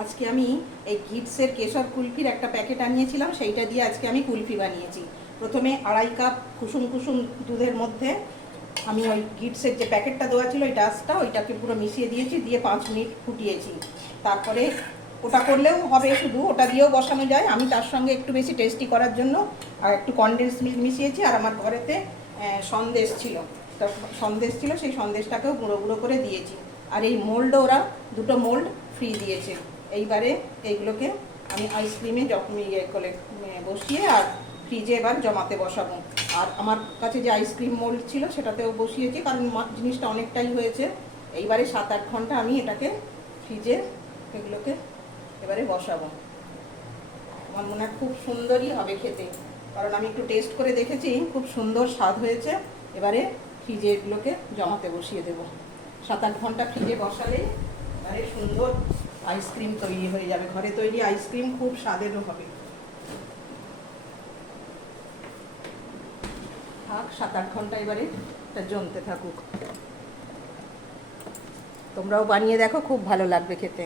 আজকে আমি এই গিটসের কেশর কুলফির একটা প্যাকেট আনিয়েছিলাম, সেইটা দিয়ে আজকে আমি কুলফি বানিয়েছি। প্রথমে আড়াই কাপ কুসুম কুসুম দুধের মধ্যে আমি ওই গিটসের যে প্যাকেটটা দেওয়া ছিল ওই ডাস্টটা ওইটাকে পুরো মিশিয়ে দিয়েছি, দিয়ে পাঁচ মিনিট ফুটিয়েছি। তারপরে ওটা করলেও হবে শুধু, ওটা দিয়েও বসানো যায়। আমি তার সঙ্গে একটু বেশি টেস্টি করার জন্য আর একটু কনডেন্স মিল্ক মিশিয়েছি আর আমার ঘরেতে সন্দেশ ছিল। সন্দেশ ছিল, সেই সন্দেশটাকেও গুঁড়ো গুঁড়ো করে দিয়েছি। আর এই মোল্ড ওরা, দুটো মোল্ড ফ্রি দিয়েছে। এইবারে এইগুলোকে আমি আইসক্রিমে ইয়ে করে বসিয়ে আর ফ্রিজে এবার জমাতে বসাবো। আর আমার কাছে যে আইসক্রিম মোল্ড ছিল সেটাতেও বসিয়েছি, কারণ জিনিসটা অনেকটাই হয়েছে। এইবারে সাত আট ঘণ্টা আমি এটাকে ফ্রিজে এগুলোকে এবারে বসাবো। আমার মনে হয় খুব সুন্দরই হবে খেতে। কারণ আমি একটু টেস্ট করে দেখেছি, খুব সুন্দর স্বাদ হয়েছে। এবারে ফ্রিজে এগুলোকে জমাতে বসিয়ে দেবো। সাত আট ঘণ্টা ফ্রিজে বসালে এবারে সুন্দর আইসক্রিম তৈরি হয়ে যাবে। ঘরে তৈরি আইসক্রিম খুব স্বাদেরও হবে। থাক, সাত আট ঘণ্টা এবারে এটা জমতে থাকুক। তোমরাও বানিয়ে দেখো, খুব ভালো লাগবে খেতে।